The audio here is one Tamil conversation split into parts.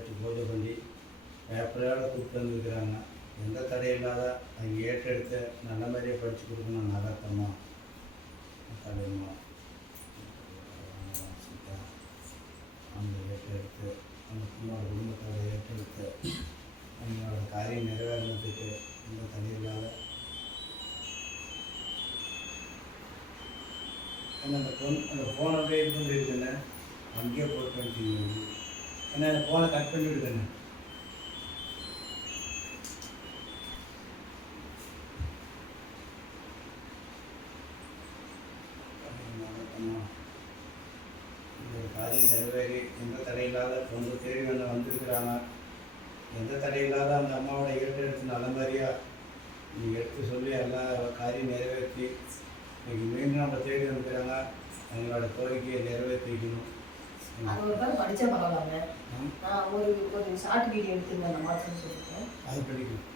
பால் பூஜை பண்ணி வேப்பிலையோட கூப்பிட்டு வந்துருக்குறாங்க. எந்த தடையில்லாத அவங்க ஏற்றெடுத்து நல்ல மாதிரியே படித்து கொடுக்கணும். நாகத்தம்மா தலைமா அந்த ஏற்றெடுத்து அந்த பொண்ணோட குடும்பத்தோட ஏற்றெடுத்து அவங்களோட காரியம் நிறைவேறதுக்கு எந்த தடையில்லாத அந்த பொண்ணு அந்த ஃபோன் அப்படியே இது பண்ணி அங்கேயே போட்டு வந்துட்டீங்க என்ன அந்த ஃபோனை கட் பண்ணி விடுங்க இந்த காரியம் நிறைவேறி எந்த தடையில்லாத ரொம்ப தேடி வந்து வந்திருக்கிறாங்க எந்த தடையில்லாத அந்த அம்மாவோட இயற்கை எடுத்து நல்ல மாதிரியா? நீ எடுத்து சொல்லி எல்லா காரியம் நிறைவேற்றி இன்னைக்கு மீண்டும் நம்ம தேடி வந்துக்கிறாங்க அவங்களோட கோரிக்கையை நிறைவேற்றி வைக்கணும் அது ஒரு கால் படிச்சா பரவாயில்லாங்க ம், நான் ஒரு ஒரு ஷார்ட் வீடியோ எடுத்துருந்தேன் அந்த மாற்றம்னு சொல்லிட்டு. அது படிக்கணும்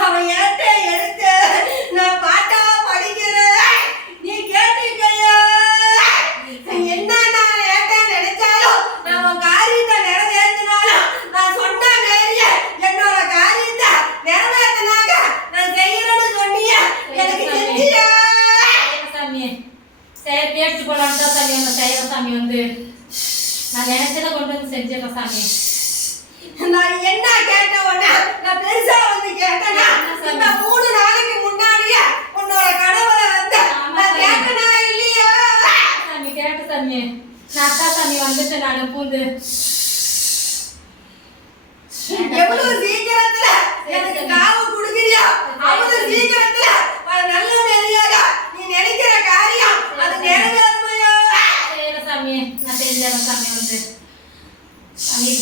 அவன் ஏத்த எடுத்து நான் பாட்டா படிக்கிறேன் நீ கேட்டுக்கையா என்ன நான் ஏத்த நினைச்சாலும் நான் உன் காரியத்தை நிறைவேற்றினாலும் நான் சொன்ன நேரிய என்னோட காரியத்தை நிறைவேற்றினாங்க நான் செய்யறேன்னு சொன்னீங்க எனக்கு செஞ்சியா சாமி சரி கேட்டு போலான்னு தான் சாமி செய்யற சாமி வந்து நான் நினைச்சதை கொண்டு வந்து செஞ்சிடறேன் சாமி நான் என்ன கேட்ட உடனே நான் பெருசா வந்து கேட்டேனா இந்த மூணு நாளைக்கு முன்னாடியே உன்னோட கனவுல வந்து நான் கேட்டனா இல்லையா சாமி கேட்ட சாமி நான் அத்தா சாமி வந்துட்டு நான் பூந்து எவ்வளவு சீக்கிரத்துல எனக்கு காவு குடுக்குறியா அவ்வளவு சீக்கிரத்துல ஒரு நல்ல மேரியாக நீ நினைக்கிற காரியம் அது நிறைவேறுமையா செய்யற சாமி நான் செஞ்சிடறேன் சாமி வந்து சாமி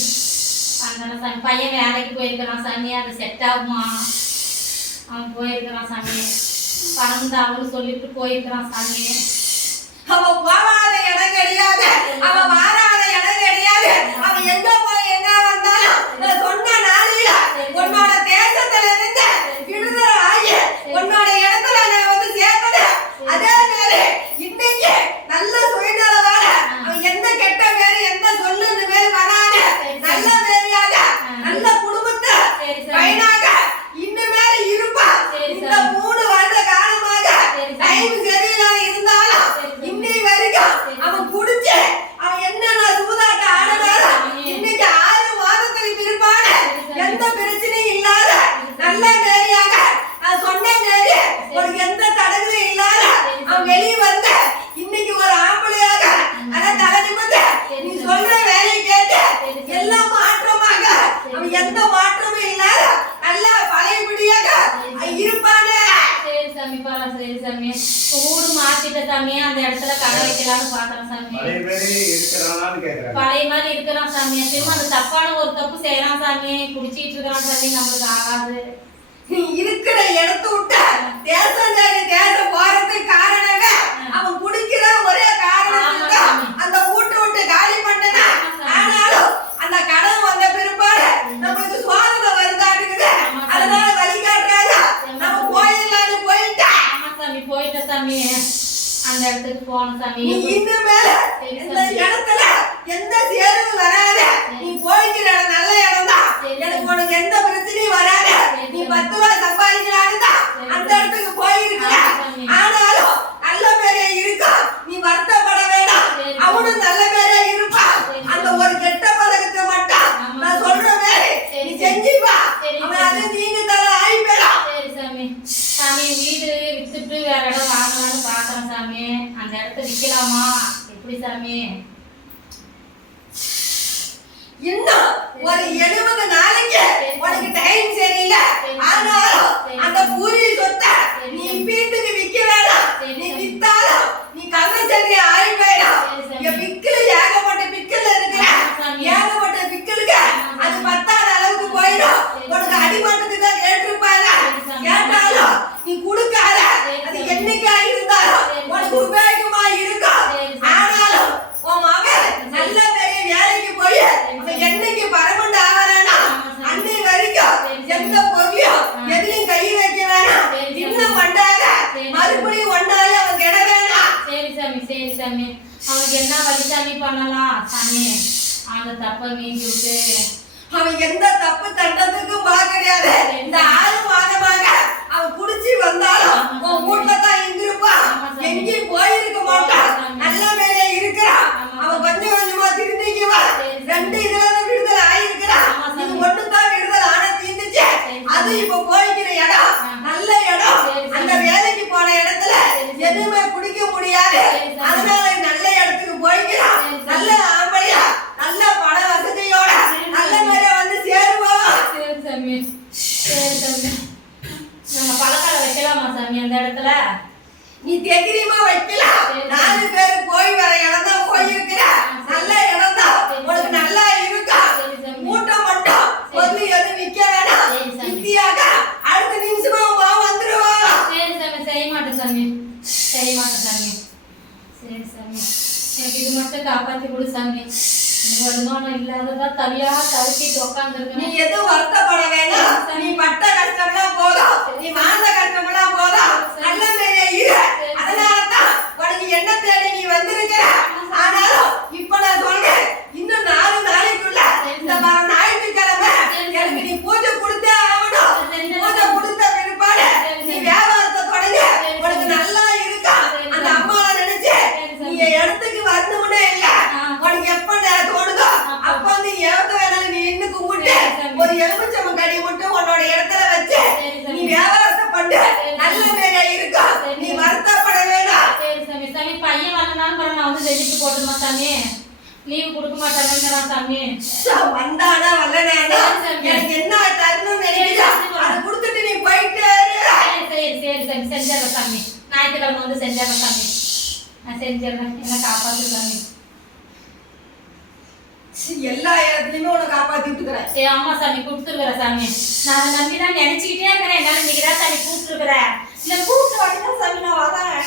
பண்ணணும் சாமி பையன் வேலைக்கு போயிருக்கிறான் சாமி அது செட் ஆகுமா அவன் போயிருக்கிறான் சாமி பணம் தான் அவனு சொல்லிட்டு போயிருக்கிறான் சாமி அவ பாவா இடம் கிடையாது அவ மாறாத இடம் கிடையாது அவ எங்க போய் எங்க வந்தாலும் நான் சொன்ன நாளையில உன்னோட தேசத்துல இருந்து விடுதலை ஆகி உன்னோட இடத்துல நான் வந்து சேர்த்தது அதே மாதிரி இன்னைக்கு நல்ல சுயநலவாட அவ எந்த கெட்ட பேரு எந்த சொல்லு இந்த பேரு வராது நல்ல பேரியாக நல்ல குடும்பத்தை சரி சாமி பையனாக இனிமேல் இருப்பா சரி இந்த சாமி. மூணு வருட காலமாக சரி சாமி. டைம் சரியில்லாம இருந்தாலும் சரி சாமி. இன்னை வரைக்கும் சரி அவன் குடிச்சு அவன் என்னென்ன சூதாட்டம் ஆடினாலும் சாமி. இன்னைக்கு ஆறு மாதத்துக்கு பிற்பாடு சரி சாமி. எந்த பிரச்சனையும் இல்லாத நல்ல மேரியாக நான் சொன்ன மேரி உனக்கு எந்த தடங்களும் இல்லாத சரி அவன் சாமி. வெளியே வந்த இன்னைக்கு ஒரு ஆம்பளையாக ஆனா தலை நிமிர்ந்து சரி நீ சாமி. சொல்ற வேலையை கேட்டு. எல்லாம் மாற்றமாக. அவன் எந்த மாற்றமும் இல்லாத நல்ல பழையபடியாக இருப்பானே. சரி சாமி பரவ சரி சாமி. ஊடு மாத்திட்ட சாமி அந்த இடத்துல கடை வைக்கலாம்னு பாக்குறேன் சாமி. பழைய பேரே மாதிரி இருக்கிறான் சாமி. திரும்ப அந்த தப்பான ஒரு தப்பு செய்யறான் சாமி. குடிச்சிட்டு இருக்கிறான் சாமி நம்மளுக்கு ஆகாது. இருக்கிற இடத்த விட்டு தேசம் தேடி தேசம் போறதுக்கு காரணமே அவன் குடிக்கிற ஒரே காரணத்துக்கு தான் ஆமா, சாமி. அந்த வீட்டை விட்டு காலி பண்ணனா ஆமா, சாமி. ஆனாலும் அந்த கடன் வந்த பிற்பாடு நம்மளுக்கு சுவாதம் வருதாட்டுக்குது ஆமா, சாமி. அதனால வழிகாட்டுறாங்க ஆமா, நம்ம சாமி. போயிடலான்னு போயிட்டா ஆமா சாமி போயிட்ட சாமி அந்த இடத்துக்கு போன சாமி நீ இன்னும் மேல சரி, இந்த சாமி. இடத்துல எந்த சேரும் வராத நீ போய்க்கிற இடம் நல்ல இடம் தான் சரி, எனக்கு உனக்கு எந்த பிரச்சனையும் வராத சரி, நீ சாமி. பத்து ரூபாய் சம்பாதிக்கிறான்னு தான் சரி, அந்த சாமி. இடத்துக்கு போயிருக்கிற ஆமா, சாமி. ஆனாலும் நல்ல பேரே இருக்கா நீ வருத்தப்பட வேண்டாம் சரி, சாமி. அவனும் நல்ல பேரே இருப்பா சரி, அந்த சாமி. ஒரு கெட்ட பழக்கத்தை மட்டும் ஆமா, நான் சாமி. சொல்ற மாதிரி சரி, நீ சாமி. செஞ்சுப்பா சரி, அவன் சாமி. அது நீங்க தர ஆகி போயிடும் சரி சாமி சாமி வீடு வித்துட்டு வேற இடம் வாங்கலாம்னு பாக்குறேன் சாமி. அந்த இடத்த விக்கலாமா? எப்படி சாமி? இன்னும் ஒரு எழுபது நாளைக்கு உனக்கு டைம் சரியில்லை. ஆனாலும் அந்த பூரி சொத்தை நீ வீட்டுக்கு விக்க வேணாம். நீ வித்தாலும் நீ கள்ளச்சந்தி ஆகி போயிடும். இங்க பிக்கல் ஏகப்பட்ட பிக்கல் இருக்கிற ஏகப்பட்ட பிக்கலுக்கு அது பத்தாத அளவுக்கு போயிடும் உனக்கு அடிமட்டத்துக்கு தான் கேட்டிருப்பாங்க கேட்டாலும் நீ கொடுக்காத அது என்னைக்கா இருந்தாலும் உனக்கு உபயோகமா இருக்கும் ஆனாலும் உன் மகன் நல்ல பெரிய வேலைக்கு போய் அவன் என்னைக்கு பரமண்டு ஆகிறானா அன்னை வரைக்கும் எந்த பொருளையும் எதையும் கை வைக்க வேணாம் இன்னும் பண்ணாத மறுபடியும் ஒன்னாலே அவன் கெட வேணாம் சரி சாமி. அவனுக்கு என்ன வழி சாமி பண்ணலாம்? சாமி அந்த தப்பை மீறி விட்டு. அவன் எந்த தப்பு தண்டத்துக்கும் பார்க்க கிடையாது இந்த ஆறு மாதமாக அவன் குடிச்சு வந்தாலும் உன் வீட்டுல தான் இருந்திருப்பான் எங்கேயும் போயிருக்க மாட்டான். நல்ல மேலே இருக்கிறான். அவன் கொஞ்சம் கொஞ்சமா திருந்திக்குவான். ரெண்டு இதுல இருந்து விடுதலை ஆயிருக்கிறான் இது ஒண்ணு தான் விடுதலை ஆன தீர்ந்துச்சு அது இப்ப போய்க்கிற இடம் நல்ல இடம் அந்த வேலைக்கு போன இடத்துல எதுவுமே குடிக்க முடியாது அதனால நல்ல இடத்துக்கு போய்க்கிறான் நல்ல ஆம்பளையா நல்ல பண வசதியோட நல்ல மாதிரியா வந்து சேருவான் சரி சாமி சரி சாமி நம்ம பழக்கால வைக்கலாமா சாமி அந்த இடத்துல நீ தைரியமா வைக்கலாம் நாலு பேர் போய் வர இடம் தான் போயிருக்கிற நல்ல இடம் தான் உனக்கு நல்லா இருக்கா மூட்டை மட்டும் பொருள் எதுவும் விற்க வேணாம் இந்தியாக அடுத்த நிமிஷமா உன் மாவன் வந்துருவான் சரி சாமி செய்ய மாட்டேன் சாமி செய்ய மாட்டேன் சாமி சரி சாமி எனக்கு இது மட்டும் காப்பாத்தி கொடு சாமி எனக்கு வருமானம் இல்லாததா தனியா தவிக்கிட்டு நீ உட்காந்துருக்கேன் எதுவும் வருத்தப்பட வேணாம் நீ பட்ட கஷ்டம்லாம் போதும் நீ வாழ்ந்த கஷ்டம்லாம் போதும் நல்ல மேலே இரு அதனால தான் உனக்கு என்ன தேடி நீ வந்திருக்கிற ஆனாலும் இப்ப நான் சொல்றேன் இன்னும் நாலு நாளைக்குள்ள இந்த வர ஞாயிற்றுக்கிழமை எனக்கு நீ பூஜை கொடுத்தே ஆகணும் பூஜை கொடுத்த பிற்பாடு நீ வியாபாரத்தை தொடங்க உனக்கு நல்லா இருக்கா அந்த அம்மாவை நினைச்சு நீ என் இடத்துக்கு வரணும்னே இல்ல உனக்கு எப்ப நேரம் தோணுதோ அப்ப வந்து ஏத்த வேணாலும் நீ இன்னும் கும்பிட்டு ஒரு எலுமிச்சம் கடி மட்டும் உன்னோட இடத்துல வச்சு நீ வியாபாரத்தை பண்ணு நல்ல வேலையா இருக்கா நீ வருத்தப்பட வேணாம் சரி சாமி சாமி பையன் வரனாலும் பரவாயில்ல நான் வந்து செஞ்சுட்டு போட்டுமா சாமி லீவு கொடுக்க மாட்டாங்கிறான் சாமி. வந்தானா வரலனா எனக்கு என்ன தரணும்னு நினைக்கிறா? அதை கொடுத்துட்டு நீ போயிட்டே. சரி சரி சரி சாமி செஞ்சிடறேன் சாமி. ஞாயிற்றுக்கிழமை வந்து செஞ்சிடறேன் சாமி. நான் செஞ்சிடறேன். என்ன காப்பாத்து சாமி. எல்லா இடத்துலயுமே உன்னை காப்பாத்தி விட்டுக்கிறேன். சரி ஆமா சாமி கொடுத்துருக்குறேன் சாமி. நான் நம்பி தான் நினைச்சுக்கிட்டே இருக்கிறேன். என்னால இன்னைக்கு தான் சாமி கூப்பிட்டுருக்குறேன் இல்ல கூப்பிட்டு வாட்டிதான் சாமி நான் வரேன்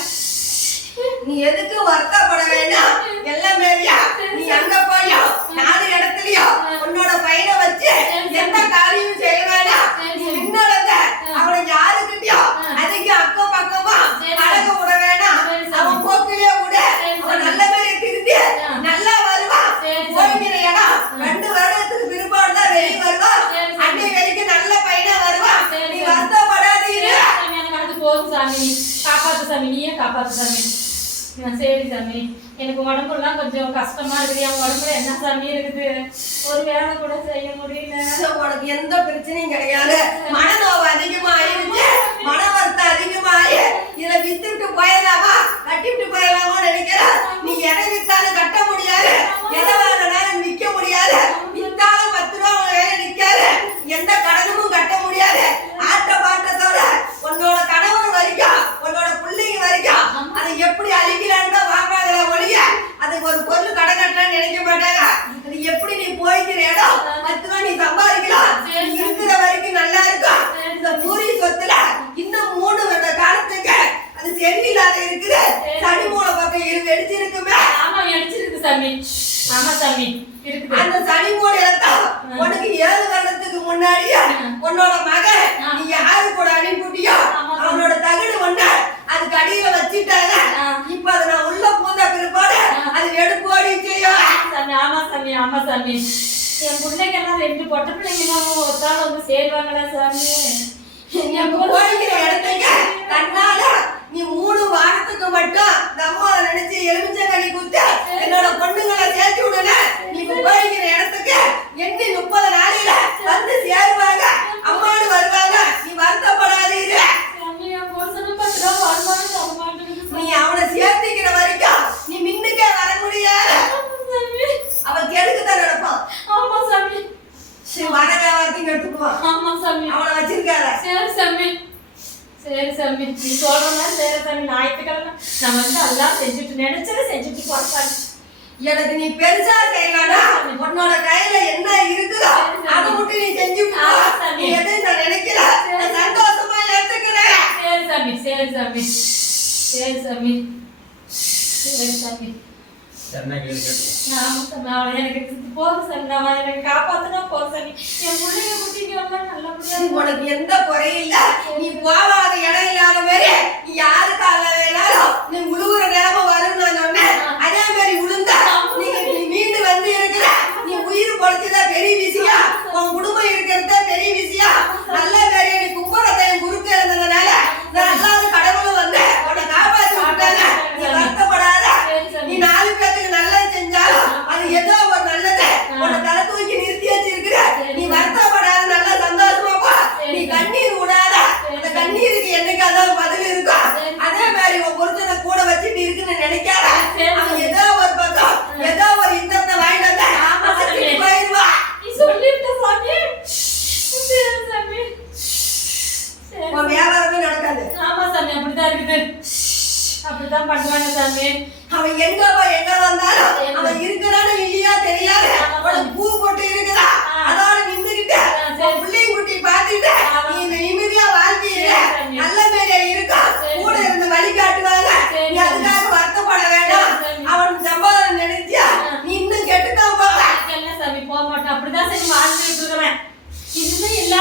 நீ எதுக்கு வருத்தப்பட வேண்டாம். எல்லாம் மேரியா நீ அங்க போயோ நாலு இடத்துலயும் உன்னோட பையனை வச்சு எந்த காரியமும் செய்ய வேண்டாம் நீ முன்னோட அவனை யாருக்கிட்டயோ அதுக்கு அக்கம் பக்கமா அழக விட வேண்டாம் அவன் போக்கிலே விட அவன் நல்ல மாதிரி திருந்தி நல்லா வருவான் போய்கிற இடம் ரெண்டு வருடத்துக்கு பிற்பாடு தான் வெளியே வருவான் அன்னை வரைக்கும் நல்ல பையனா வருவான் நீ வருத்தப்படாது இரு சாமி எனக்கு அது போதும் சாமி காப்பாத்து சாமி நீயே காப்பாத்து சாமி. ஆ, சரி சாமி. எனக்கு உடம்புலாம் கொஞ்சம் கஷ்டமா இருக்குது. என் உடம்புல என்ன சாமி இருக்குது? ஒரு வேலை கூட செய்ய முடியல. உனக்கு எந்த பிரச்சனையும் கிடையாது. மனநோவு அதிகமாயிருச்சு மன வருத்தம் அதிகமாயி. இதை வித்துட்டு போயிடலாமா? கட்டிட்டு போயிடலாமா நினைக்கிற நீ எதை வித்தாலும் கட்ட முடியாது. எதை வாங்கினாலும் நிக்க முடியாது வித்தாலும் பத்து ரூபா உன் வேலை நிக்காது எந்த கடனும் கட்ட முடியாது ஆட்ட பாட்டத்தோட உன்னோட கணவன் வரைக்கும் உன்னோட பிள்ளைங்க வரைக்கும் அதை எப்படி அழிக்கலான்னு தான் பார்ப்பாங்களே ஒழிய அதுக்கு ஒரு பொருள் கடை கட்டலாம்னு நினைக்க மாட்டாங்க அது எப்படி நீ போய்க்கிற இடம் பத்து ரூபா நீ சம்பாதிக்கலாம் நீ இருக்கிற வரைக்கும் நல்லா இருக்கும் இந்த பூரி சொத்துல இன்னும் மூணு வருட காலத்துக்கு அது சென்னில்லாத இருக்குது சனி மூல பக்கம் இரு வெடிச்சிருக்குமே. ஆமா அடிச்சிருக்கு சாமி. ஆமா சாமி அந்த சனி மூல இடத்தான் உனக்கு ஏழு வருடத்துக்கு முன்னாடியே உன்னோட மகன் நீ யாரு கூட அனுப்பிட்டியோ அவனோட தகுடு ஒண்ணு அதுக்கு அடியில வச்சுட்டாங்க. இப்ப அதை நான் உள்ள பூந்த பிற்பாடு அது எடுப்போடி செய்யும் சாமி ஆமா சாமி ஆமா சாமி. என் பிள்ளைங்கெல்லாம் ரெண்டு பொட்ட பிள்ளைங்க ஒருத்தாள் வந்து சேருவாங்களா சாமி? என் இப்ப போய்க்கிற இடத்துக்கு தன்னால நீ மூணு வாரத்துக்கு மட்டும் நம்ம நினைச்சு எலுமிச்சங்கனி குத்து என்னோட பொண்ணுங்களை சேர்த்து விடுன நீ உபயோகிக்கிற இடத்துக்கு எண்ணி முப்பது நாளையில வந்து சேருவாங்க. அம்மானு வருவாங்க. நீ வருத்தப்படாது இரு சாமி என் புருஷனை பத்து ரூபா வருமானம் தர மாட்டேங்குது நீ அவனை சேர்த்திக்கிற வரைக்கும் நீ மின்னுக்கே வர முடியாது சாமி அவன் கெடுக்கு தான் நடப்பான் ஆமா சாமி சரி வர வியாபாரத்தையும் எடுத்துக்குவான் ஆமா சாமி அவனை வச்சிருக்காத சரி சாமி சரி சாமி நீ சொல்ற மாதிரி செய்யற சாமி ஞாயிற்றுக்கிழமை நான் வந்து எல்லாம் செஞ்சுட்டு நினைச்சதை செஞ்சுட்டு போறேன் சாமி எனக்கு நீ பெருசா செய்யலனா உன்னோட கையில என்ன இருக்குதோ அதை மட்டும் நீ செஞ்சு. நீ எதையும் நான் நினைக்கல? நான் சந்தோஷமா ஏத்துக்கிறேன். சரி சாமி. சரி சாமி. சரி சாமி. சரி சாமி. உனக்கு எந்த குறையும் இல்ல. நீ போகாத இடம் இல்லாத மாதிரி நீ யாருக்கு அல்ல வேணாலும் நீ உழுவுற நிலைமை வரும்னு நான் சொன்னேன் அதே மாதிரி உளுந்த நீ நீ மீண்டு வந்து இருக்கிற நீ உயிர் பொழைச்சதா பெரிய விஷயம் உன் குடும்பம் இருக்கிறதா பெரிய விஷயம் நல்ல பெரிய நீ கும்பரத்தையும் குறுக்க இருந்ததுனால நான் அல்லாத கடவுளும் வந்து உன்னை காப்பாத்தி விட்டாங்க நீ வருத்தப்படாத நீ நாலு பேத்துக்கு நல்லது செஞ்சாலும் அது ஏதோ ஒரு நல்லது உன்னை தலை தூக்கி நிறுத்தி வச்சிருக்கிற நீ வருத்தப்படாத நல்லா சந்தோஷமா போ நீ கண்ணீர் விடாத அந்த கண்ணீருக்கு என்னைக்காவது பதில் இருக்கும் அதே மாதிரி உன் புருஷனை கூட வச்சுட்டு இருக்குன்னு நினைக்காத அவன் ஏதோ ஒரு பக்கம் ஏதோ ஒரு இந்தத்தை வாங்கிட்டு வந்தா ஆமா, வச்சுட்டு சாமி. போயிருவா நீ சொல்லிட்ட சாமி சரி சாமி சரி உன் வியாபாரமே நடக்காது ஆமா சாமி அப்படிதான் இருக்குது அப்படிதான் சாமி அவன் எங்க எங்க வந்தாலும் அவன் இருக்கிறானோ இல்லையா தெரியாது உனக்கு பூ போட்டு இருக்குதா? அதோட நின்னுகிட்டு உன் பிள்ளையும் குட்டி பார்த்துட்டு நீ இந்த நிம்மதியா வாழ்க்கையில நல்ல பேரையா இருக்கும் கூட இருந்து வழி காட்டுவாங்க நீ அதுக்காக வருத்தப்பட வேண்டாம். அவன் சம்பாதம் நினைச்சியா? நீ இன்னும் கெட்டுதான் இல்ல சாமி போக மாட்டேன். அப்படிதான் சாமி வாழ்ந்துட்டு இருக்கிறேன் இதுமே இல்லாத